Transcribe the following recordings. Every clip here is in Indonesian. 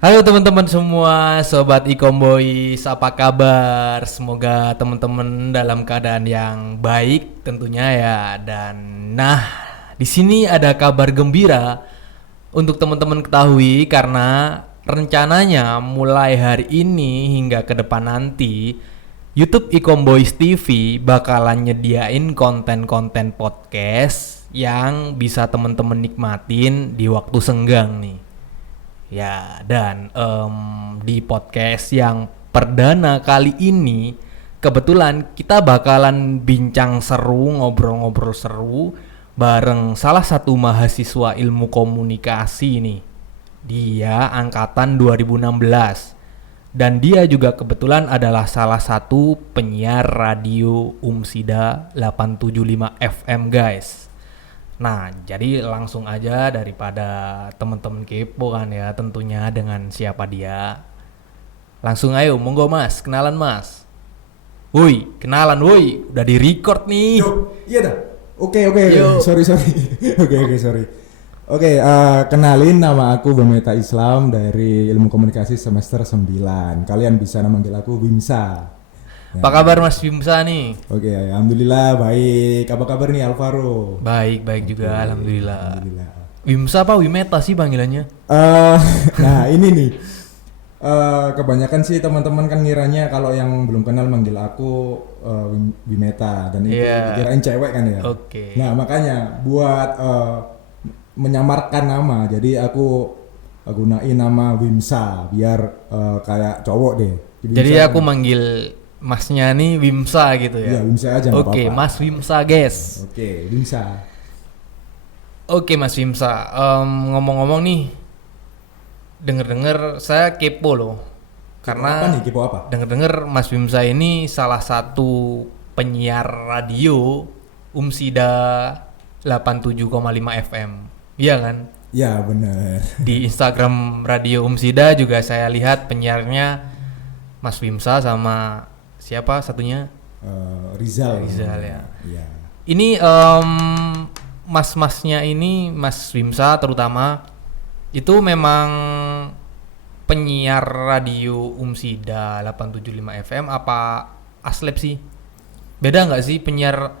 Halo teman-teman semua, sobat Ikomboys, apa kabar? Semoga teman-teman dalam keadaan yang baik tentunya ya. Dan di sini ada kabar gembira untuk teman-teman ketahui karena rencananya mulai hari ini hingga ke depan nanti YouTube Ikomboys TV bakalan nyediain konten-konten podcast yang bisa teman-teman nikmatin di waktu senggang nih. Ya, dan di podcast yang perdana kali ini kebetulan kita bakalan bincang seru, ngobrol-ngobrol seru bareng salah satu mahasiswa ilmu komunikasi nih. Dia angkatan 2016 dan dia juga kebetulan adalah salah satu penyiar radio Umsida 875 FM guys. Nah, jadi langsung aja daripada temen-temen kepo kan ya tentunya dengan siapa dia. Langsung ayo, monggo mas, kenalan mas. Woi, kenalan woi, udah di record nih. Yo, iya dah. Oke. Yo. Sorry. Oke, sorry. Oke, kenalin nama aku Bameta Islam dari Ilmu Komunikasi semester 9. Kalian bisa manggil aku Wimsa. Apa kabar mas Bimsa nih? Oke, alhamdulillah baik. Apa kabar nih Alvaro? Baik juga, alhamdulillah. Alhamdulillah. Wimsa apa Wimeta sih panggilannya? Nah ini nih. Kebanyakan sih teman-teman kan ngiranya kalau yang belum kenal manggil aku Wimeta dan itu dikirain cewek kan ya. Oke. Nah makanya buat menyamarkan nama, jadi aku gunain nama Wimsa biar kayak cowok deh. Jadi aku manggil masnya nih Wimsa gitu ya? Iya Wimsa aja. Oke, Mas Wimsa guys. Oke, Wimsa. Oke Mas Wimsa, ngomong-ngomong nih, denger-denger saya kepo loh. Karena Kepo apa? denger-denger Mas Wimsa ini salah satu penyiar radio Umsida 87,5 FM. Iya kan? Ya bener. Di Instagram Radio Umsida juga saya lihat penyiarnya Mas Wimsa sama siapa satunya? Rizal ya. Iya. Ini mas-masnya ini Mas Wimsa terutama itu memang penyiar radio Umsida 875 FM apa Aslep sih? Beda nggak sih penyiar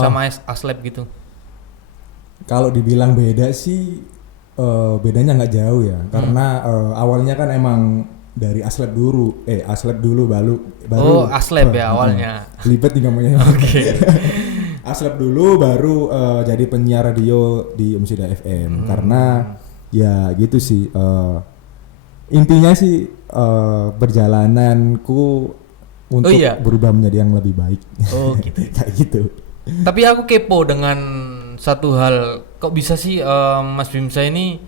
sama Aslep gitu? Kalau dibilang beda sih bedanya nggak jauh ya, karena awalnya kan emang dari Aslep dulu baru Aslep ya awalnya. Libet nih ngomongnya. Oke. Aslep dulu baru jadi penyiar radio di Umsida FM karena ya gitu sih intinya sih perjalananku untuk berubah menjadi yang lebih baik. Oh gitu. Kayak gitu. Tapi aku kepo dengan satu hal, kok bisa sih Mas Bimsa ini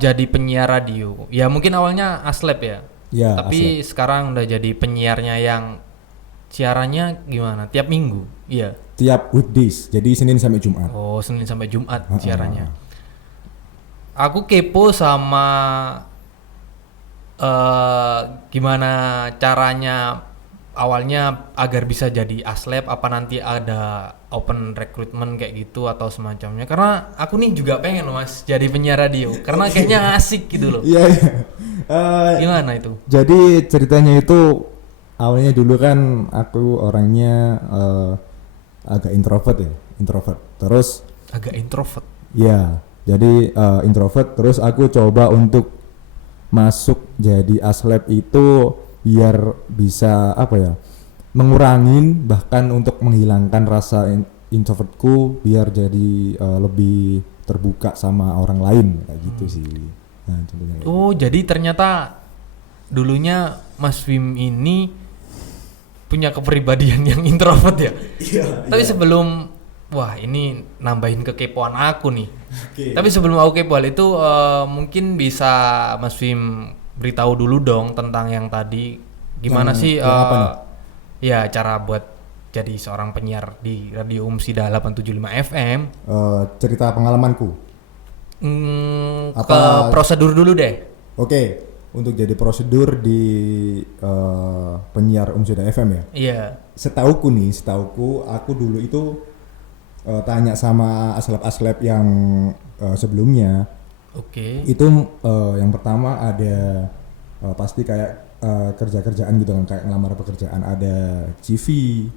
jadi penyiar radio? Ya mungkin awalnya Aslep ya. Ya tapi Aslep. sekarang udah jadi penyiarnya yang siarannya gimana? Tiap minggu? Iya. Tiap weekdays, jadi Senin sampai Jumat. Oh, Senin sampai Jumat siarannya. Aku kepo sama gimana caranya awalnya agar bisa jadi Aslep, apa nanti ada open recruitment kayak gitu atau semacamnya, karena aku nih juga pengen loh mas jadi penyiar radio karena kayaknya asik gitu loh. Iya. Gimana itu? Jadi ceritanya itu awalnya dulu kan aku orangnya agak introvert. Terus agak introvert. Ya, jadi introvert. Terus aku coba untuk masuk jadi Aslep itu biar bisa mengurangin bahkan untuk menghilangkan rasa introvertku biar jadi lebih terbuka sama orang lain kayak gitu sih. Nah, contohnya. Oh, jadi ternyata dulunya Mas Wim ini punya kepribadian yang introvert ya? Iya. Tapi sebelum ini nambahin kekepoan aku nih. Okay. Tapi sebelum aku kepo hal itu mungkin bisa Mas Wim beritahu dulu dong tentang yang tadi gimana sih ya cara buat jadi seorang penyiar di Radio Umsida 875 FM. Cerita pengalamanku. Ke prosedur dulu deh. Oke, untuk jadi prosedur di penyiar Umsida FM ya. Iya. Setauku aku dulu itu tanya sama aslep-aslep yang sebelumnya Oke. Itu yang pertama ada pasti kayak kerja-kerjaan gitu kan, kayak ngelamar pekerjaan, ada CV,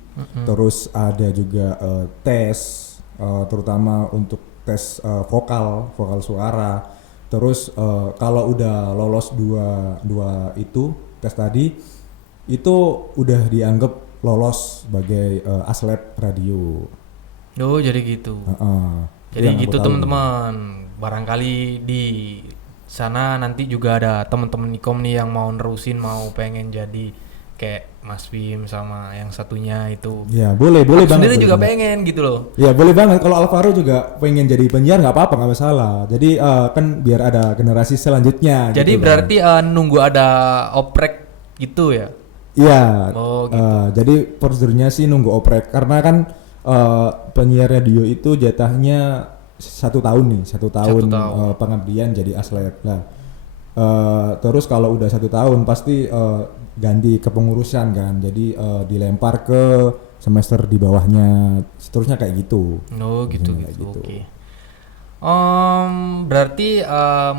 terus ada juga tes, terutama untuk tes vokal suara. Terus kalau udah lolos dua itu tes tadi, itu udah dianggap lolos sebagai aslep radio. Oh, jadi gitu. Itu Jadi yang aku gitu tahu. teman-teman. Barangkali di sana nanti juga ada teman-teman Ikom nih yang mau nerusin, mau pengen jadi kayak Mas Bim sama yang satunya itu. Ya boleh Aku banget. sendiri Boleh juga banget. pengen gitu loh. Ya boleh banget, kalau Alvaro juga pengen jadi penyiar nggak apa-apa, nggak masalah. Jadi kan biar ada generasi selanjutnya. Jadi gitu kan. berarti nunggu ada oprek gitu ya. Iya. Oh, gitu. Jadi prosedurnya sih nunggu oprek, karena kan penyiar radio itu jatahnya 1 tahun nih, 1 tahun, 1 tahun. pengabdian jadi aslep. Nah, terus kalau udah 1 tahun pasti ganti kepengurusan kan, jadi dilempar ke semester di bawahnya, seterusnya kayak gitu. Oh, gitu Kayak gitu. gitu. Oke. Berarti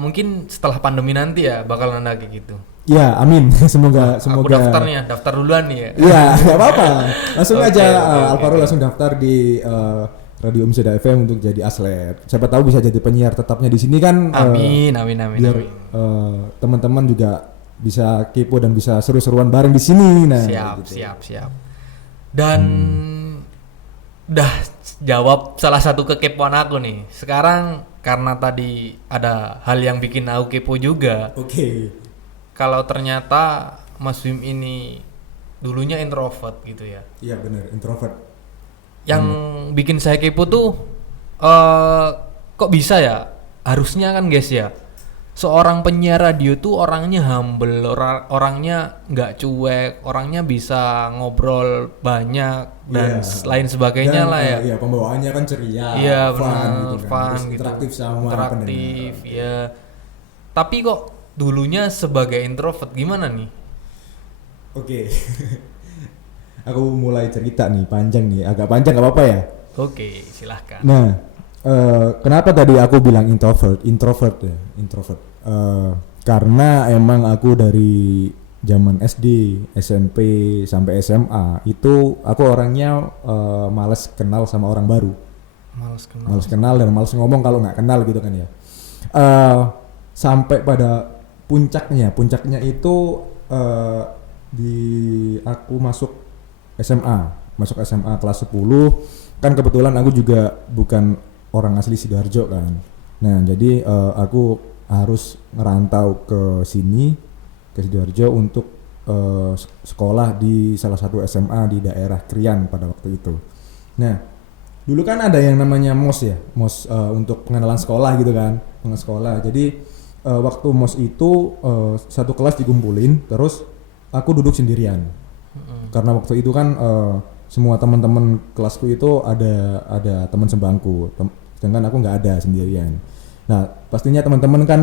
mungkin setelah pandemi nanti ya bakalan ada kayak gitu. Ya, amin. semoga Aku daftar nih ya, daftar duluan nih ya. Iya, nggak apa-apa. Langsung Oke, aja oke, oke, Alvaro oke. langsung daftar di Radio Umsida FM untuk jadi aslep. Siapa tahu bisa jadi penyiar tetapnya di sini kan. Amin, amin, amin, Biar amin. teman-teman juga bisa kepo dan bisa seru-seruan bareng di sini. Nah, Siap, gitu. siap. Dan udah jawab salah satu kekepoan aku nih. Sekarang karena tadi ada hal yang bikin aku kepo juga. Oke. Kalau ternyata Mas Wim ini dulunya introvert gitu ya. Iya benar, introvert. Yang bikin saya kepo tuh kok bisa ya? Harusnya kan guys ya, seorang penyiar radio tuh orangnya humble, orangnya nggak cuek, orangnya bisa ngobrol banyak dan Iya. lain sebagainya Dan, lah ya. Iya, pembawaannya kan ceria, Iya fun benar, gitu kan. fun Terus gitu. interaktif sama Interaktif, pendengar. ya. Tapi kok dulunya sebagai introvert gimana nih? Oke. Aku mulai cerita nih, panjang nih, agak panjang nggak apa-apa ya. Oke, silahkan. Nah, kenapa tadi aku bilang introvert ya, introvert. Karena emang aku dari zaman SD, SMP sampai SMA itu aku orangnya males kenal sama orang baru, Males kenal. males kenal dan males ngomong kalau nggak kenal gitu kan ya. Sampai pada puncaknya itu di aku masuk SMA kelas 10, kan kebetulan aku juga bukan orang asli Sidoarjo kan. Nah, jadi aku harus ngerantau ke sini, ke Sidoarjo untuk sekolah di salah satu SMA di daerah Krian pada waktu itu. Nah, dulu kan ada yang namanya MOS ya, MOS untuk pengenalan sekolah gitu kan, pengenalan sekolah. Jadi waktu MOS itu satu kelas dikumpulin, terus aku duduk sendirian. Karena waktu itu kan semua teman-teman kelasku itu ada teman sebangku, sedangkan aku nggak ada, sendirian. Nah, pastinya teman-teman kan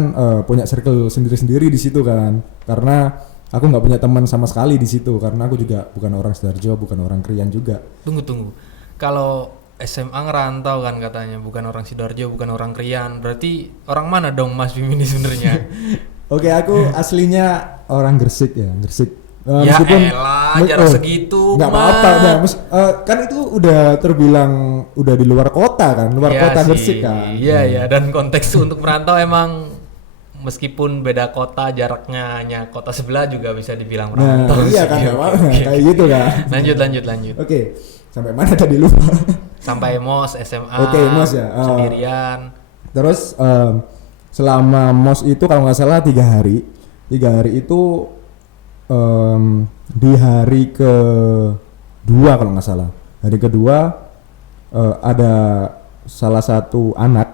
punya circle sendiri-sendiri di situ kan, karena aku nggak punya teman sama sekali di situ, karena aku juga bukan orang Sidoarjo, bukan orang Krian juga. Tunggu. Kalau SMA ngerantau kan katanya, bukan orang Sidoarjo, bukan orang Krian. Berarti orang mana dong Mas Bim ini sebenarnya? Oke, aku aslinya orang Gresik ya, Gresik. Ya elah, jarak segitu nggak mah. apa-apa, nah, kan itu udah terbilang udah di luar kota kan, luar Iya kota sih, Gresik kan. Iya, dan konteks untuk merantau emang meskipun beda kota, jaraknya hanya kota sebelah juga bisa dibilang Nah, merantau. iya sih. kan, nggak apa-apa, Oke, kayak oke. gitu kan. Lanjut. Oke, sampai mana tadi lupa. Sampai MOS SMA. Oke, MOS ya. Sendirian. Terus selama MOS itu kalau nggak salah 3 hari itu di hari kedua kalau nggak salah, hari kedua ada salah satu anak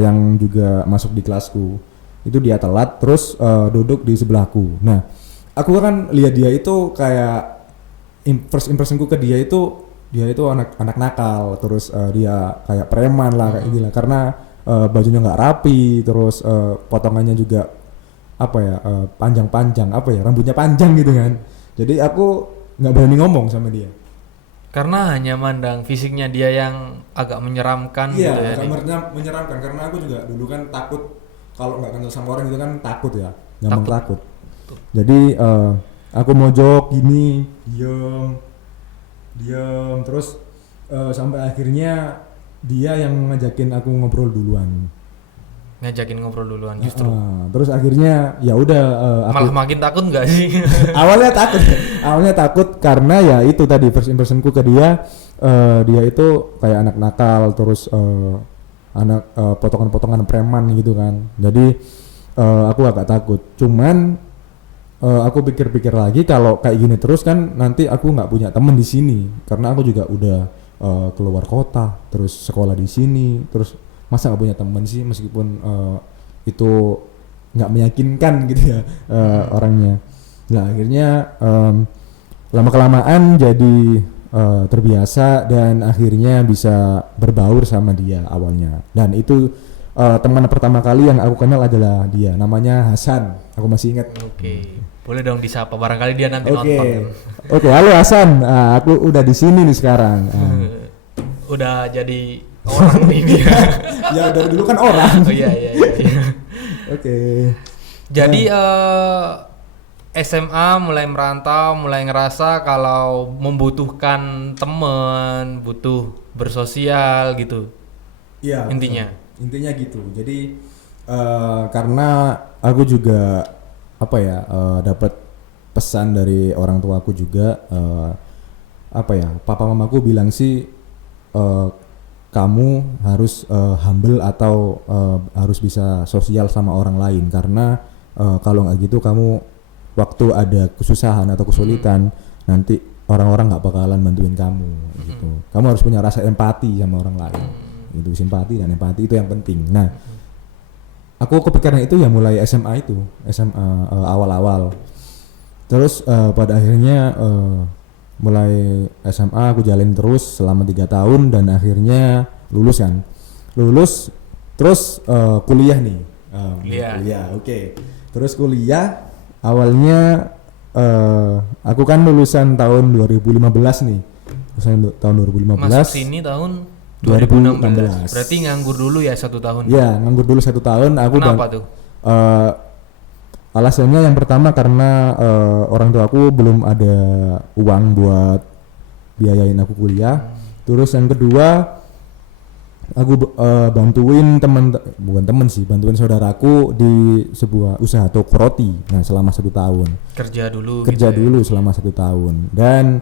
yang juga masuk di kelasku, itu dia telat terus duduk di sebelahku. Nah, aku kan lihat dia itu kayak first impressionku ke dia itu anak nakal, terus dia kayak preman lah kayak gila, karena bajunya nggak rapi, terus potongannya juga panjang-panjang, rambutnya panjang gitu kan. Jadi aku nggak berani ngomong sama dia. Karena hanya mandang fisiknya dia yang agak menyeramkan Iya, gitu ya. agak Dik. menyeramkan, karena aku juga dulu kan takut kalau nggak kenal sama orang itu kan takut ya, gampang Takut. takut. Jadi aku mojok gini, diam terus sampai akhirnya dia yang ngajakin aku ngobrol duluan. Ngajakin ngobrol duluan justru. Terus akhirnya ya udah aku Malah makin takut nggak sih? awalnya takut karena ya itu tadi first impressionku ke dia, dia itu kayak anak nakal, terus anak potongan-potongan preman gitu kan. Jadi aku agak takut. Cuman aku pikir-pikir lagi, kalau kayak gini terus kan nanti aku nggak punya temen di sini, karena aku juga udah keluar kota, terus sekolah di sini, terus masa nggak punya temen sih, meskipun itu nggak meyakinkan gitu ya orangnya. Nah akhirnya lama kelamaan jadi terbiasa dan akhirnya bisa berbaur sama dia awalnya. Dan itu teman pertama kali yang aku kenal adalah dia, namanya Hasan. Aku masih ingat. Oke. Boleh dong disapa, barangkali dia nanti nonton. Oke, halo Hasan. Aku udah di sini nih sekarang. Udah jadi orang nih dia. Ya dari dulu kan orang. Oh iya. Oke. Jadi SMA mulai merantau, mulai ngerasa kalau membutuhkan teman, butuh bersosial gitu. Iya. Intinya. Intinya gitu. Jadi karena aku juga dapat pesan dari orang tua aku juga, papa mamaku bilang sih kamu harus humble atau harus bisa sosial sama orang lain, karena kalau nggak gitu kamu waktu ada kesusahan atau kesulitan nanti orang-orang nggak bakalan bantuin kamu gitu. Kamu harus punya rasa empati sama orang lain. Itu simpati dan empati itu yang penting. Nah, aku kepikiran itu ya mulai SMA awal-awal. Terus pada akhirnya mulai SMA aku jalin terus selama 3 tahun dan akhirnya lulus kan. Lulus terus kuliah nih. Kuliah, oke. Terus kuliah awalnya aku kan lulusan tahun 2015 nih. Lulusan tahun 2015. Masuk sini tahun 2016. Berarti nganggur dulu ya 1 tahun. Iya, nganggur dulu 1 tahun. Kenapa tuh? Alasannya yang pertama karena orang tua aku belum ada uang buat biayain aku kuliah. Terus yang kedua aku bantuin bantuin saudaraku di sebuah usaha toko roti. Nah selama 1 tahun. Kerja dulu selama 1 tahun. Dan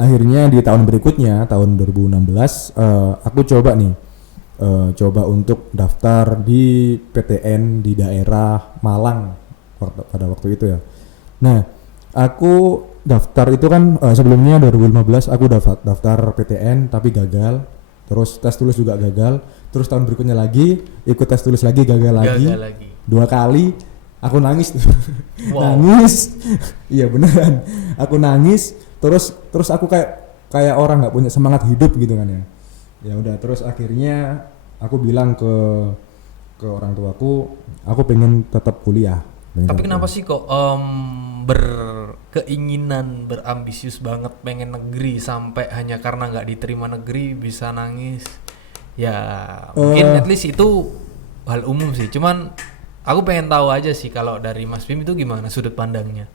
akhirnya di tahun berikutnya tahun 2016 aku coba untuk daftar di PTN di daerah Malang pada waktu itu ya. Nah, aku daftar itu kan sebelumnya 2015 aku daftar PTN tapi gagal. Terus tes tulis juga gagal. Terus tahun berikutnya lagi ikut tes tulis lagi gagal lagi. 2 kali aku nangis tuh. Wow. Nangis. Iya beneran. Aku nangis. Terus aku kayak orang nggak punya semangat hidup gitu kan ya. Ya udah terus akhirnya aku bilang ke orang tuaku, aku pengen tetap kuliah. Tapi kenapa sih kok berkeinginan, berambisius banget pengen negeri sampai hanya karena nggak diterima negeri bisa nangis? Ya mungkin at least itu hal umum sih. Cuman aku pengen tahu aja sih kalau dari Mas Bim itu gimana sudut pandangnya?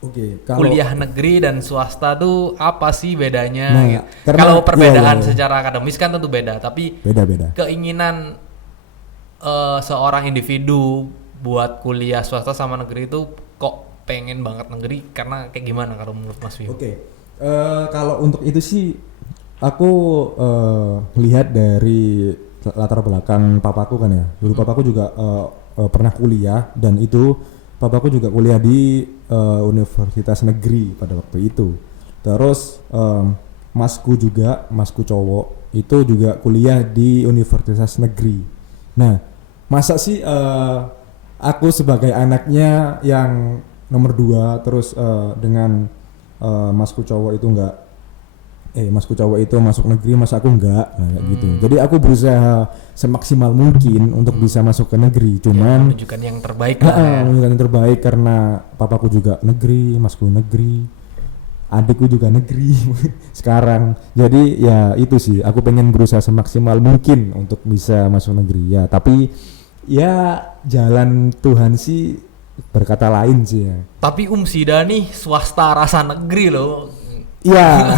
Oke, kuliah negeri dan swasta tuh apa sih bedanya? Nah, gitu. Kalau perbedaan secara akademis kan tentu beda, tapi beda. Keinginan seorang individu buat kuliah swasta sama negeri itu kok pengen banget negeri karena kayak gimana kalau menurut Mas Bim? Oke, kalau untuk itu sih aku lihat dari latar belakang papaku kan ya. Dulu papaku juga pernah kuliah dan itu papaku juga kuliah di universitas negeri pada waktu itu. Terus masku cowok itu juga kuliah di universitas negeri. Nah, masa sih aku sebagai anaknya yang nomor 2 terus dengan masku cowok itu masuk negeri, masa aku enggak gitu. Jadi aku berusaha semaksimal mungkin untuk bisa masuk ke negeri, cuman menunjukkan yang terbaik lah. Menunjukkan yang terbaik karena papaku juga negeri, masku negeri, adikku juga negeri sekarang. Jadi ya itu sih, aku pengen berusaha semaksimal mungkin untuk bisa masuk negeri ya. Tapi ya jalan Tuhan sih berkata lain sih ya. Tapi Umsida nih swasta rasa negeri loh. Iya,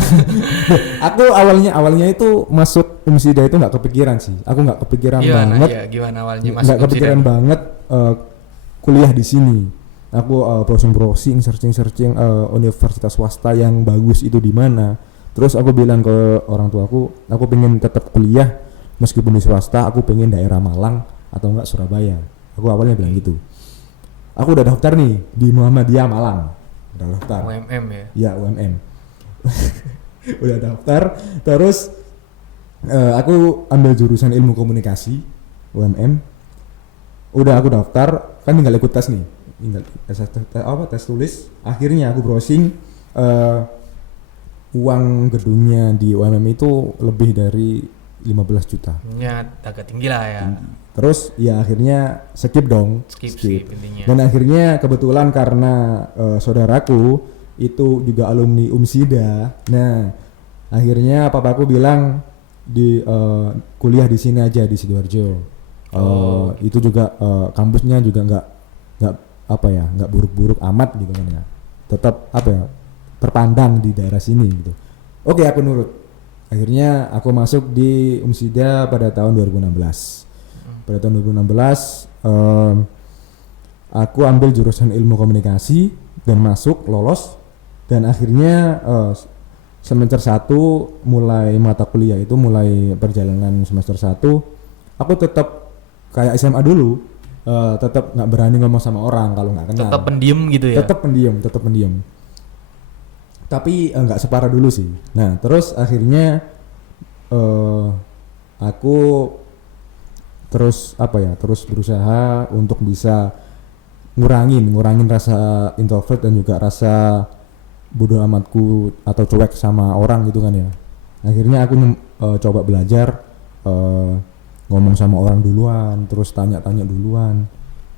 aku awalnya itu masuk Umsida itu nggak kepikiran sih. Aku nggak kepikiran Gimana banget, ya, gimana awalnya masuk nggak kepikiran Umsida? banget kuliah di sini. Aku browsing, searching universitas swasta yang bagus itu di mana. Terus aku bilang ke orang tuaku, aku pengen tetap kuliah meskipun di swasta. Aku pengen daerah Malang atau enggak Surabaya. Aku awalnya bilang gitu. Aku udah daftar nih di Muhammadiyah Malang. Udah daftar. UMM ya. Ya UMM. Udah daftar. Terus aku ambil jurusan ilmu komunikasi UMM. Udah aku daftar, kan tinggal ikut tes nih. Tinggal tes tulis. Akhirnya aku browsing uang gedungnya di UMM itu lebih dari 15 juta. Ya agak tinggi lah ya. Terus ya akhirnya skip dong. Skip intinya. Dan akhirnya kebetulan karena saudaraku itu juga alumni Umsida. Nah, akhirnya papaku bilang di kuliah di sini aja di Sidoarjo. Itu juga kampusnya juga nggak buruk-buruk amat gitu kan ya. Tetap terpandang di daerah sini gitu. Oke, aku nurut. Akhirnya aku masuk di Umsida pada tahun 2016. Pada tahun 2016 aku ambil jurusan ilmu komunikasi dan masuk lolos, dan akhirnya semester 1 mulai mata kuliah itu mulai perjalanan semester 1 aku tetap kayak SMA dulu, tetap nggak berani ngomong sama orang kalau nggak kenal. Tetap pendiam gitu ya. Tetap pendiam. Tapi nggak separah dulu sih. Nah, terus akhirnya aku terus berusaha untuk bisa ngurangin rasa introvert dan juga rasa bodoh amatku atau cuek sama orang gitu kan ya. Akhirnya aku coba belajar ngomong sama orang duluan, terus tanya-tanya duluan,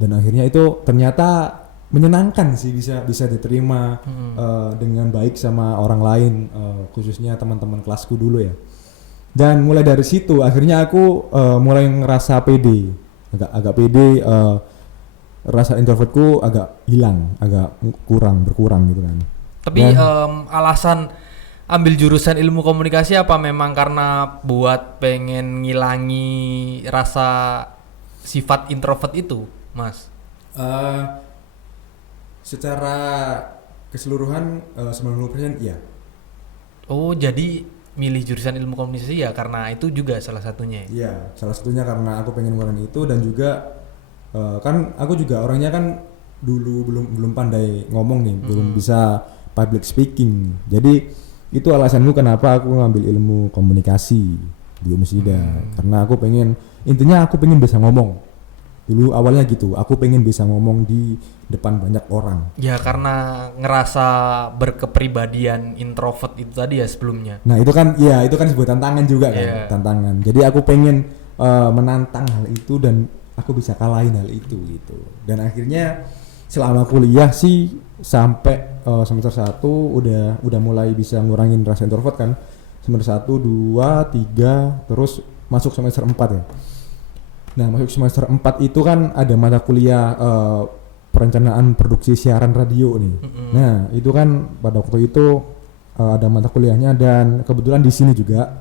dan akhirnya itu ternyata menyenangkan sih, bisa diterima dengan baik sama orang lain, khususnya teman-teman kelasku dulu ya. Dan mulai dari situ akhirnya aku mulai ngerasa pede, agak pede, rasa introvertku agak hilang, agak berkurang gitu kan. Tapi alasan ambil jurusan ilmu komunikasi apa memang karena buat pengen ngilangi rasa sifat introvert itu, Mas? Secara keseluruhan 90% iya. Oh, jadi milih jurusan ilmu komunikasi ya karena itu juga salah satunya. Iya, salah satunya karena aku pengen ngurangin itu, dan juga kan aku juga orangnya kan dulu belum pandai ngomong nih, belum bisa public speaking. Jadi itu alasanku kenapa aku ngambil ilmu komunikasi di Umsida, karena aku pengen bisa ngomong. Dulu awalnya gitu, aku pengen bisa ngomong di depan banyak orang. Ya karena ngerasa berkepribadian introvert itu tadi ya sebelumnya. Nah itu kan sebuah tantangan juga kan, tantangan. Jadi aku pengen menantang hal itu dan aku bisa kalahin hal itu gitu. Dan akhirnya selama kuliah sih sampai semester 1 udah mulai bisa ngurangin rasa introvert kan. Semester 1, 2, 3, terus masuk semester 4 ya. Nah, masuk semester 4 itu kan ada mata kuliah perencanaan produksi siaran radio nih. Nah, itu kan pada waktu itu ada mata kuliahnya, dan kebetulan di sini juga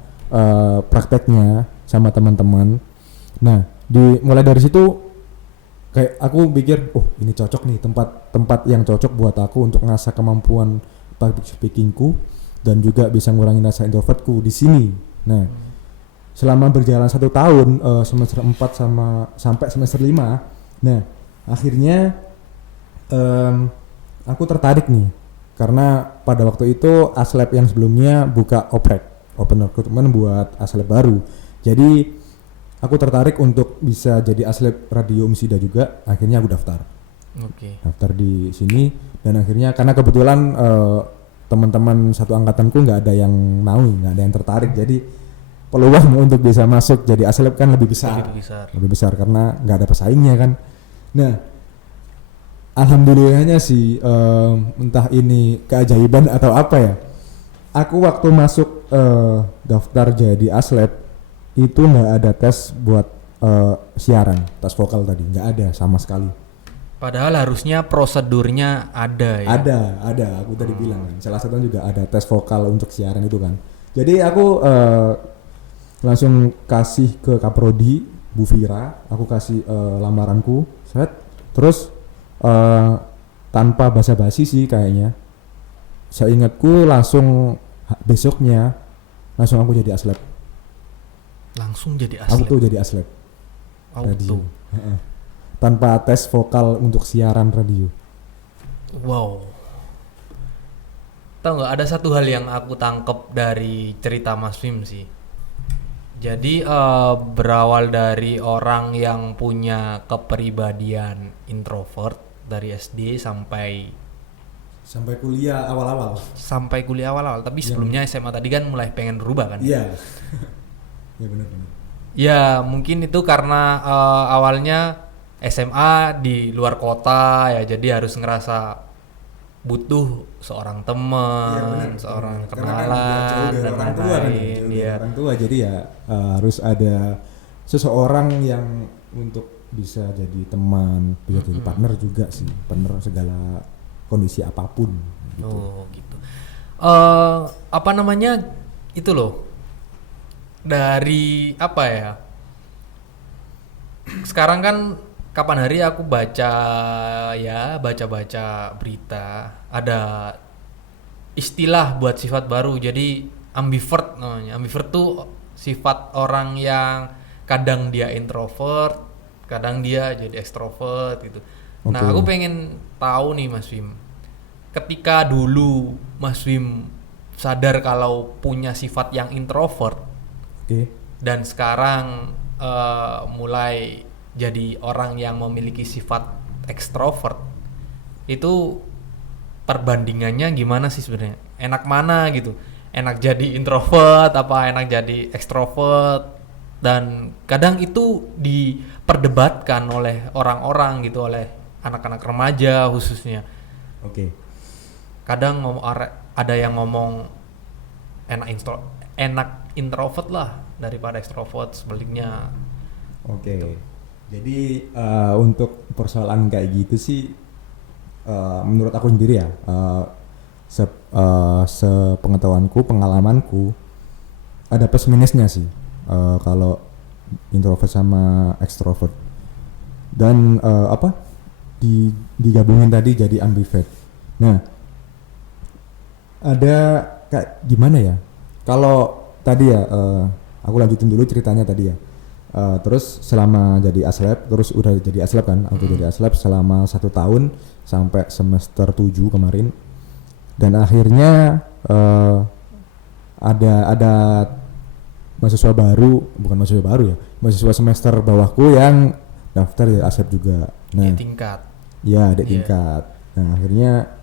prakteknya sama teman-teman. Nah, mulai dari situ kayak aku pikir, oh ini cocok nih, tempat yang cocok buat aku untuk ngasah kemampuan public speakingku dan juga bisa ngurangin rasa introvertku di sini. Nah, selama berjalan 1 tahun, semester 4 sampai semester 5, nah akhirnya aku tertarik nih, karena pada waktu itu Aslab yang sebelumnya buka open recruitment buat Aslab baru. Jadi aku tertarik untuk bisa jadi Aslab Radio Umsida juga. Akhirnya aku daftar di sini, dan akhirnya karena kebetulan teman-teman satu angkatanku nggak ada yang tertarik, jadi peluang untuk bisa masuk jadi Aslab kan lebih besar karena nggak ada pesaingnya kan. Nah, alhamdulillahnya sih, entah ini keajaiban atau apa ya, aku waktu masuk daftar jadi Aslab itu nggak ada tes buat siaran, tes vokal tadi nggak ada sama sekali. Padahal harusnya prosedurnya ada ya. Ada. Aku tadi bilang kan. Salah satunya juga ada tes vokal untuk siaran itu kan. Jadi aku langsung kasih ke Kaprodi, Bu Vira. Aku kasih lamaranku, set. Terus tanpa basa-basi sih kayaknya. Saya ingatku langsung besoknya langsung aku jadi aslep. Langsung jadi Aku aslep. tuh jadi aslep radio. Auto. Heeh. Tanpa tes vokal untuk siaran radio. Wow. Tahu nggak, ada satu hal yang aku tangkep dari cerita Mas Wim sih. Jadi berawal dari orang yang punya kepribadian introvert dari SD sampai Kuliah awal-awal. kuliah awal-awal. Tapi sebelumnya SMA tadi kan mulai pengen berubah kan. Iya. Ya benar-benar. Ya mungkin itu karena awalnya SMA di luar kota ya, jadi harus ngerasa butuh seorang teman, Iya, benar. seorang Karena kan kenalan jauh dari dan orang tua kan, lain-lain. jauh dari Ya. orang tua, jadi ya harus ada seseorang yang untuk bisa jadi teman, bisa jadi partner juga sih, partner segala kondisi apapun gitu. Oh gitu. Apa namanya itu loh, dari apa ya? Sekarang kan kapan hari aku baca berita, ada istilah buat sifat baru, jadi ambivert namanya. Ambivert tuh sifat orang yang kadang dia introvert, kadang dia jadi ekstrovert gitu. Nah, Oke. aku pengen tahu nih Mas Wim, ketika dulu Mas Wim sadar kalau punya sifat yang introvert, Oke. dan sekarang mulai jadi orang yang memiliki sifat ekstrovert, itu perbandingannya gimana sih sebenarnya? Enak mana gitu? Enak jadi introvert apa enak jadi ekstrovert? Dan kadang itu diperdebatkan oleh orang-orang gitu, oleh anak-anak remaja khususnya. Oke. Kadang ada yang ngomong enak introvert lah daripada ekstrovert, sebaliknya. Oke. Jadi untuk persoalan kayak gitu sih, menurut aku sendiri ya, sepengetahuanku, pengalamanku, ada plus minusnya sih kalau introvert sama extrovert. Dan digabungin tadi jadi ambivert. Nah, ada kayak gimana ya? Kalau tadi ya, aku lanjutin dulu ceritanya tadi ya. Terus selama jadi aslep, terus udah jadi aslep kan, aku jadi aslep selama 1 tahun sampai semester 7 kemarin. Dan akhirnya ada mahasiswa baru, bukan mahasiswa baru ya, mahasiswa semester bawahku yang daftar jadi aslep juga. Nah, Di tingkat. ya adik Iya. tingkat. Nah, akhirnya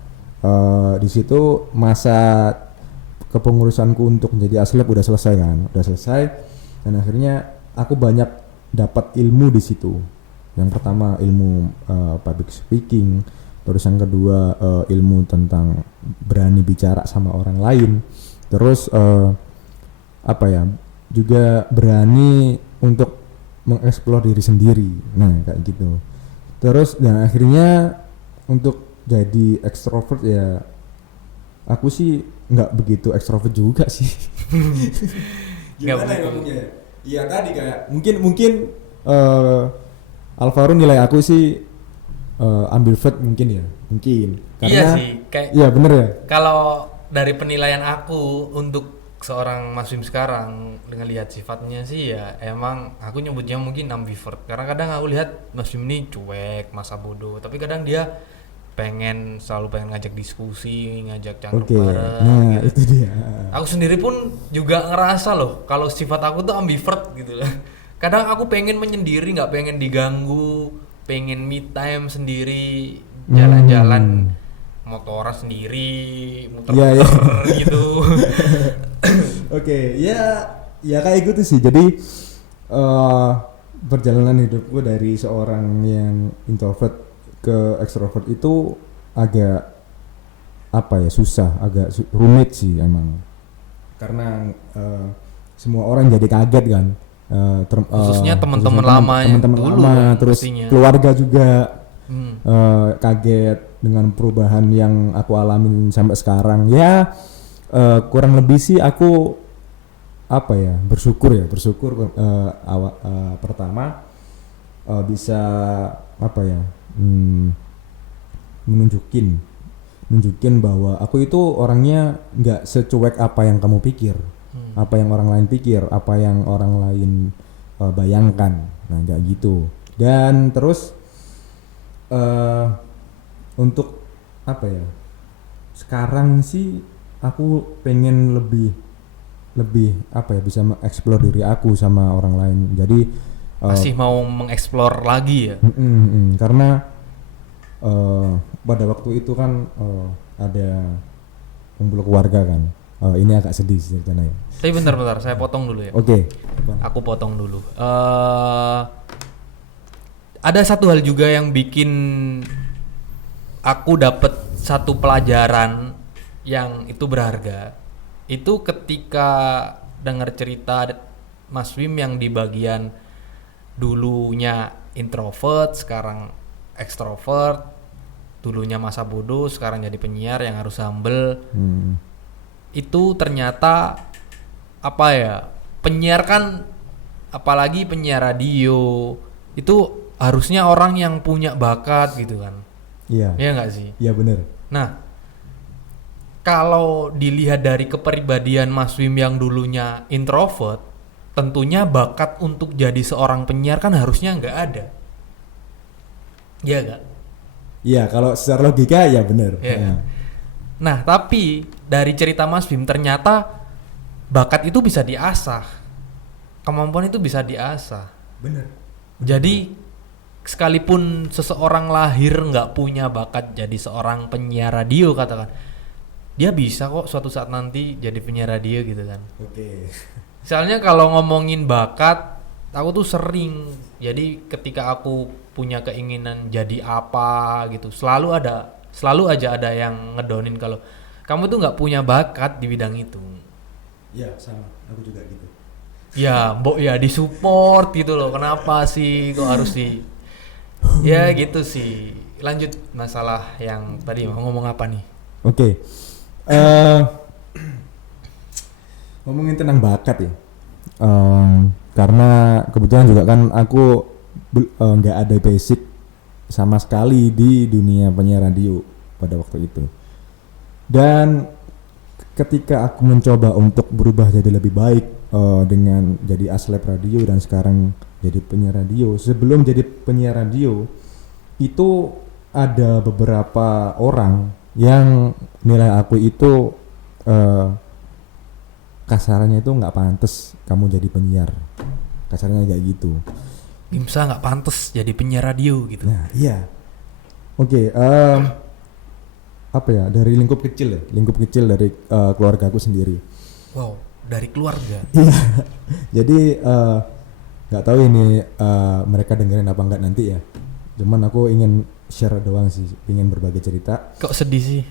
di situ masa kepengurusanku untuk menjadi aslep udah selesai kan, dan akhirnya aku banyak dapat ilmu di situ. Yang pertama ilmu public speaking, terus yang kedua ilmu tentang berani bicara sama orang lain, terus juga berani untuk mengeksplor diri sendiri. Nah, kayak gitu. Terus dan akhirnya untuk jadi ekstrovert ya, aku sih nggak begitu ekstrovert juga sih. Gimana ya ngomongnya? Iya tadi kayak mungkin Alvaro nilai aku sih ambivert mungkin ya, karena Iya sih, kayak iya bener ya. kalau dari penilaian aku untuk seorang Mas Wim sekarang dengan lihat sifatnya sih ya emang aku nyebutnya mungkin ambivert, karena kadang aku lihat Mas Wim ini cuek, masa bodoh, tapi kadang dia selalu pengen ngajak diskusi, ngajak cangkruk Oke, bareng nah gitu. itu dia. Aku sendiri pun juga ngerasa loh kalau sifat aku tuh ambivert gitu lah. Kadang aku pengen menyendiri, nggak pengen diganggu, pengen me time sendiri, jalan-jalan, motoran sendiri, muter-muter Iya. gitu. Oke, ya kayak gitu sih. Jadi perjalanan hidupku dari seorang yang introvert ke extrovert itu agak susah, agak rumit sih emang. Karena semua orang jadi kaget kan. Khususnya teman-teman lama teman-teman dulu lama, kan terus pastinya. keluarga juga Hmm. kaget dengan perubahan yang aku alamin sampai sekarang. Ya kurang lebih sih aku apa ya, bersyukur pertama bisa apa ya, nunjukin bahwa aku itu orangnya nggak secuek apa yang kamu pikir, apa yang orang lain pikir, apa yang orang lain bayangkan. Nah nggak gitu. Dan terus untuk apa ya, sekarang sih aku pengen lebih apa ya, bisa mengeksplor diri aku sama orang lain. Jadi Masih mau mengeksplor lagi ya. karena pada waktu itu kan ada kumpul keluarga kan. Ini agak sedih sih ceritanya ya. Tapi bentar, saya potong dulu ya. Oke. Aku potong dulu. Ada satu hal juga yang bikin aku dapat satu pelajaran yang itu berharga. Itu ketika dengar cerita Mas Wim yang di bagian dulunya introvert, sekarang ekstrovert, dulunya masa bodoh, sekarang jadi penyiar yang harus humble. Itu ternyata apa ya, penyiar kan, apalagi penyiar radio itu harusnya orang yang punya bakat gitu kan. Iya. Iya nggak sih? Iya benar. Nah, kalau dilihat dari kepribadian Mas Wim yang dulunya introvert, tentunya bakat untuk jadi seorang penyiar kan harusnya nggak ada. Iya nggak? Iya, kalau secara logika ya benar. Iya kan? Nah, tapi dari cerita Mas Wim ternyata bakat itu bisa diasah. Kemampuan itu bisa diasah. Benar. Jadi sekalipun seseorang lahir nggak punya bakat jadi seorang penyiar radio katakan, dia bisa kok suatu saat nanti jadi penyiar radio gitu kan. Oke. Misalnya kalau ngomongin bakat, aku tuh sering, jadi ketika aku punya keinginan jadi apa gitu, selalu aja ada yang ngedonin kalau kamu tuh nggak punya bakat di bidang itu. Iya, sama. Aku juga gitu. Ya, mbok ya disupport gitu loh. Kenapa sih kok harus di ya gitu sih. Lanjut masalah yang tadi mau ngomong apa nih? Oke. Ngomongin tentang bakat ya. Karena kebetulan juga kan aku nggak ada basic sama sekali di dunia penyiar radio pada waktu itu. Dan ketika aku mencoba untuk berubah jadi lebih baik dengan jadi aslep radio dan sekarang jadi penyiar radio. Sebelum jadi penyiar radio itu ada beberapa orang yang nilai aku itu kasarannya itu nggak pantas kamu jadi penyiar, kasarnya kayak gitu. Gimsa nggak pantas jadi penyiar radio gitu. Nah iya. Oke, apa ya, dari lingkup kecil dari keluarga aku sendiri. Wow, dari keluarga. Iya. Jadi nggak tahu ini mereka dengerin apa enggak nanti ya. Cuman aku ingin share doang sih, ingin berbagi cerita. Kok sedih sih?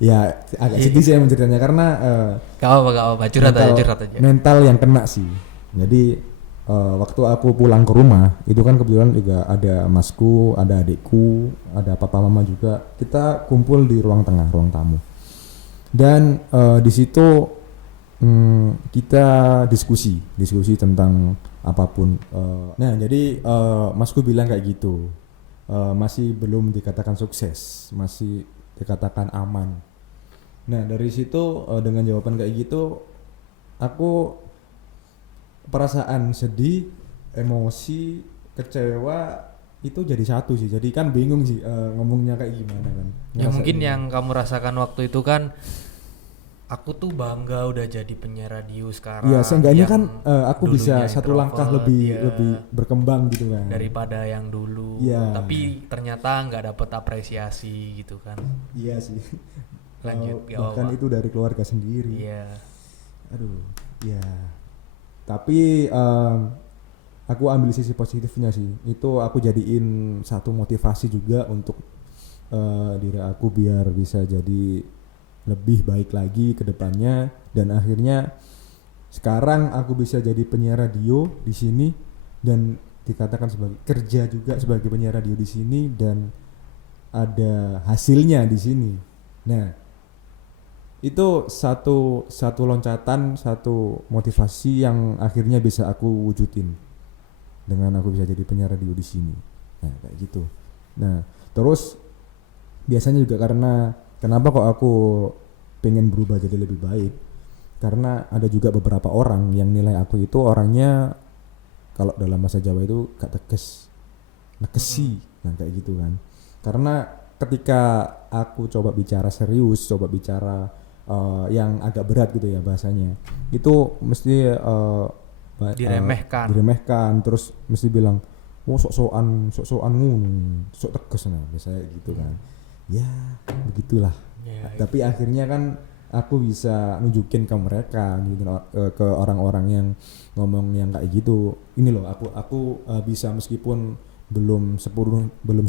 Ya agak sedih sih emang ceritanya karena Gak apa, curhat aja. mental yang kena sih. Jadi waktu aku pulang ke rumah itu kan kebetulan juga ada masku, ada adikku, ada papa mama juga. Kita kumpul di ruang tengah, ruang tamu. Dan di situ kita diskusi tentang apapun. Nah jadi masku bilang kayak gitu, masih belum dikatakan sukses, masih dikatakan aman. Nah dari situ dengan jawaban kayak gitu, aku perasaan sedih, emosi, kecewa itu jadi satu sih. Jadi kan bingung sih ngomongnya kayak gimana kan. Ya mungkin yang kamu rasakan waktu itu kan, aku tuh bangga udah jadi penyiar radio sekarang. Iya, seenggaknya kan aku bisa satu introvert, langkah lebih berkembang gitu kan. daripada yang dulu. Iya. Tapi ternyata nggak dapet apresiasi gitu kan. Iya sih. Lanjut, gak bahkan apa-apa. itu dari keluarga sendiri. Iya. Aduh, ya. Tapi aku ambil sisi positifnya sih. Itu aku jadiin satu motivasi juga untuk diri aku biar bisa jadi lebih baik lagi ke depannya, dan akhirnya Sekarang aku bisa jadi penyiar radio di sini dan dikatakan sebagai kerja juga sebagai penyiar radio di sini dan ada hasilnya di sini. Nah, itu satu loncatan, satu motivasi yang akhirnya bisa aku wujudin dengan aku bisa jadi penyiar radio di sini. Nah, kayak gitu. Nah, terus biasanya juga karena kenapa kok aku pengen berubah jadi lebih baik? Karena ada juga beberapa orang yang nilai aku itu orangnya kalau dalam bahasa Jawa itu gak tegas, nekesi, nah kayak gitu kan. Karena ketika aku coba bicara serius, coba bicara yang agak berat gitu ya bahasanya, itu mesti diremehkan, terus mesti bilang, oh sok-sokan ngono, sok tegas nah, biasanya gitu kan. Ya, begitulah. Tapi akhirnya kan aku bisa nunjukin ke mereka, ke orang-orang yang ngomong yang kayak gitu. Ini loh, aku bisa meskipun belum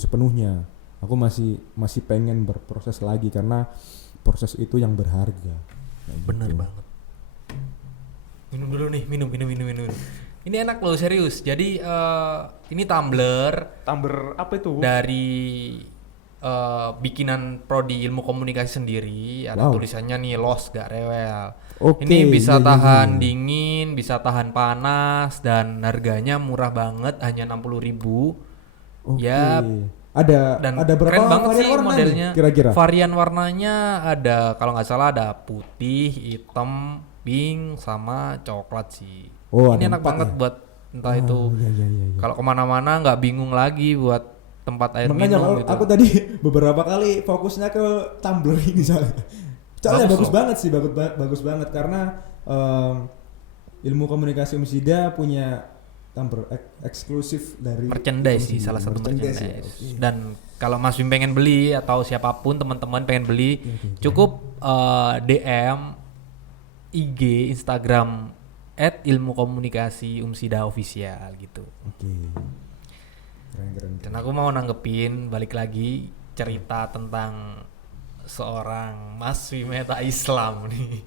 sepenuhnya. Aku masih pengen berproses lagi karena proses itu yang berharga. Bener gitu. banget. Minum dulu nih, minum. Ini enak loh, serius. Jadi ini tumbler Apa itu? dari bikinan prodi ilmu komunikasi sendiri. Ada tulisannya nih, los gak rewel. Oke, Ini bisa iya. tahan dingin, bisa tahan panas, dan harganya murah banget, hanya 60.000. Oke. Ya, dan ada berapa keren banget varian sih warna modelnya. nih, kira-kira? Varian warnanya ada, kalau nggak salah ada putih, hitam, pink, sama coklat sih. Oh, Ini ada enak 4 banget ya? buat entah itu Iya. kalau kemana-mana nggak bingung lagi buat tempat air Makanya minum gitu. aku tadi beberapa kali fokusnya ke tumbler ini soalnya bagus banget sih, bagus banget karena ilmu komunikasi Umsida punya tumbler eksklusif dari Merchandise sih, Umsida. salah satu merchandise. Ya, okay. Dan kalau Mas Wim pengen beli atau siapapun teman-teman pengen beli, cukup DM IG Instagram @ilmukomunikasi Umsida official gitu. Oke. Keren. Dan aku mau nanggepin balik lagi cerita tentang seorang Mas Wimeta Islam nih.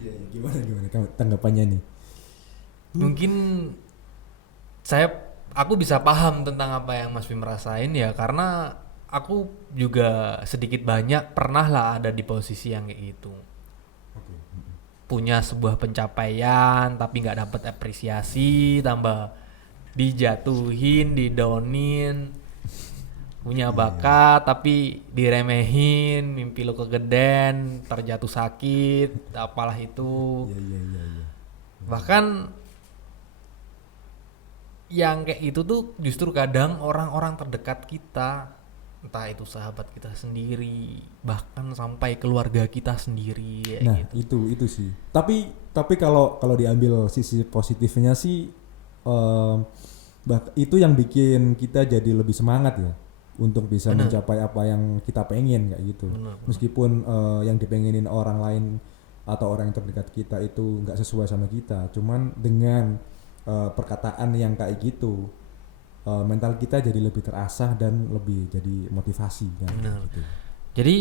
Iya, gimana kamu tanggapannya nih? Mungkin aku bisa paham tentang apa yang Mas Wim rasain ya, karena aku juga sedikit banyak pernah lah ada di posisi yang kayak gitu. Punya sebuah pencapaian tapi nggak dapat apresiasi, tambah dijatuhin, didownin. Punya bakat tapi diremehin, mimpi lo kegedean, terjatuh sakit, apalah itu. Iya. Bahkan yang kayak itu tuh justru kadang orang-orang terdekat kita, entah itu sahabat kita sendiri, bahkan sampai keluarga kita sendiri Nah, gitu. itu sih. Tapi kalau diambil sisi positifnya sih itu yang bikin kita jadi lebih semangat ya untuk bisa mencapai apa yang kita pengen kayak gitu. Bener. Meskipun yang dipengenin orang lain atau orang yang terdekat kita itu nggak sesuai sama kita, cuman dengan perkataan yang kayak gitu mental kita jadi lebih terasah dan lebih jadi motivasi kan. Gitu. Jadi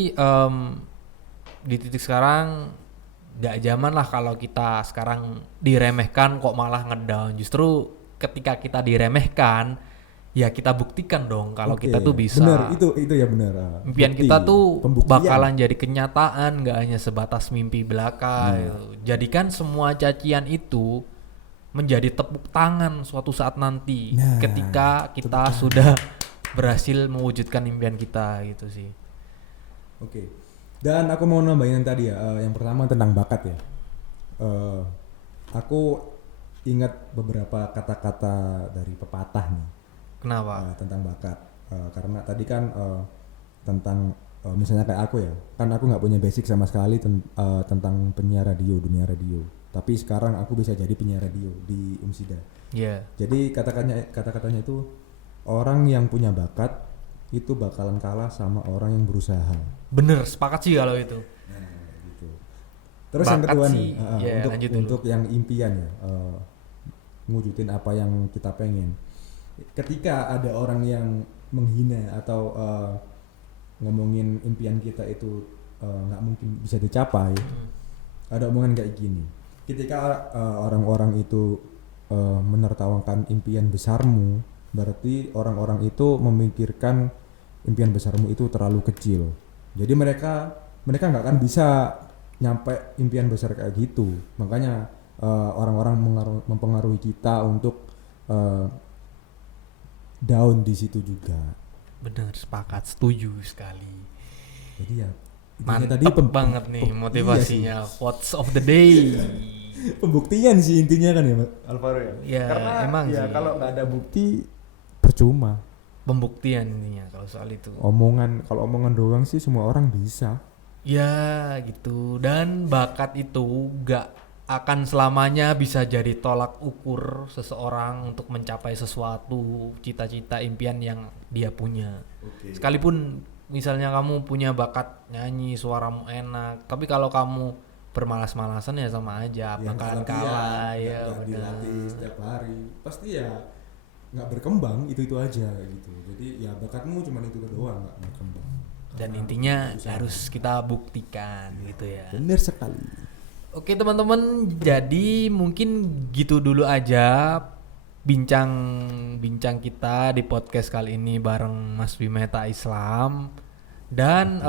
di titik sekarang gak zaman lah kalau kita sekarang diremehkan kok malah ngedown. Justru ketika kita diremehkan ya kita buktikan dong kalau kita tuh bisa. Benar, itu ya benar. Impian Bukti, kita tuh pembuktian. bakalan jadi kenyataan, gak hanya sebatas mimpi belaka. Gitu. Jadikan semua cacian itu menjadi tepuk tangan suatu saat nanti ketika kita sudah berhasil mewujudkan impian kita gitu sih. Oke. Dan aku mau nambahin yang tadi ya, yang pertama tentang bakat ya. Aku ingat beberapa kata-kata dari pepatah nih. Kenapa? Tentang bakat. Karena tadi kan tentang misalnya kayak aku ya, kan aku nggak punya basic sama sekali tentang penyiar radio, dunia radio. Tapi sekarang aku bisa jadi penyiar radio di Umsida. Iya. Jadi kata-katanya itu orang yang punya bakat itu bakalan kalah sama orang yang berusaha. Bener, sepakat sih kalau itu. Gitu. Terus Bakat yang kedua sih, nih, untuk yang impian ya, ngewujudin apa yang kita pengen. Ketika ada orang yang menghina atau ngomongin impian kita itu nggak mungkin bisa dicapai, ada omongan kayak gini. ketika orang-orang itu menertawakan impian besarmu, berarti orang-orang itu memikirkan impian besarmu itu terlalu kecil. Jadi mereka nggak akan bisa nyampe impian besar kayak gitu. Makanya orang-orang mempengaruhi kita untuk down di situ juga. Benar, sepakat, setuju sekali. Jadi ya Mantep tadi banget nih iya motivasinya. Quotes of the day. pembuktian sih intinya kan ya Alvaro ya. Ya, Karena emang ya sih. kalau nggak ada bukti percuma. Pembuktian ininya kalau soal itu. Kalau omongan doang sih semua orang bisa. Ya gitu. Dan bakat itu gak akan selamanya bisa jadi tolak ukur seseorang untuk mencapai sesuatu, cita-cita, impian yang dia punya. Sekalipun misalnya kamu punya bakat nyanyi, suaramu enak, tapi kalau kamu bermalas-malasan ya sama aja, Ya, bakalan nggak kalah latihan, ya nggak benar. dilatih setiap hari pasti ya nggak berkembang itu aja gitu. Jadi ya bakatmu cuma itu doang nggak berkembang. Dan Karena intinya usaha. harus kita buktikan gitu ya. Bener sekali. Oke teman-teman, jadi mungkin gitu dulu aja bincang-bincang kita di podcast kali ini bareng Mas Bimeta Islam. Dan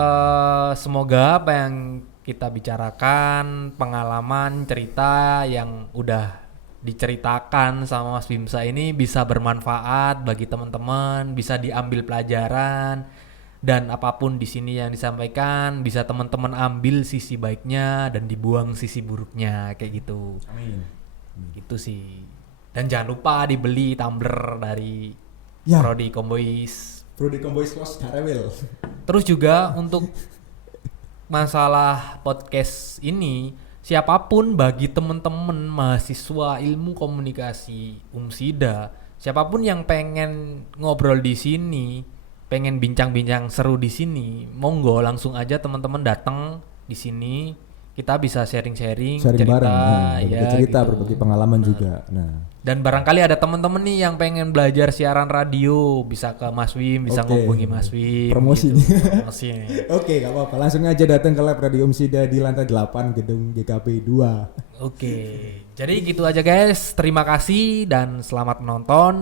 semoga apa yang kita bicarakan, pengalaman, cerita yang udah diceritakan sama Mas Bimsa ini bisa bermanfaat bagi teman-teman, bisa diambil pelajaran. Dan apapun di sini yang disampaikan bisa teman-teman ambil sisi baiknya dan dibuang sisi buruknya kayak gitu. Amin. Gitu sih. Dan jangan lupa dibeli tumbler dari Ya. Prodi Comboys. Prodi Comboys Los Karewil. Terus juga untuk masalah podcast ini, siapapun bagi teman-teman mahasiswa ilmu komunikasi Umsida, siapapun yang pengen ngobrol di sini, pengen bincang-bincang seru di sini, monggo langsung aja teman-teman datang di sini. Kita bisa sharing-sharing, cerita, bareng, ya cerita gitu. berbagi pengalaman Benar. juga. Nah, Dan barangkali ada teman-teman nih yang pengen belajar siaran radio, bisa ke Mas Wim, bisa Oke. ngubungi Mas Wim. Promosi. Gitu. Promosi nih. oke, gak apa-apa. Langsung aja datang ke Lab Radio Umsida di lantai 8 gedung GKP 2. Oke, jadi gitu aja guys. Terima kasih dan selamat menonton.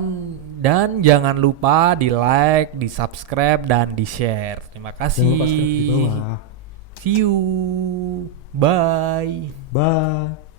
Dan jangan lupa di like, di subscribe, dan di share. Terima kasih. Jangan lupa subscribe di bawah. See you. Bye. Bye.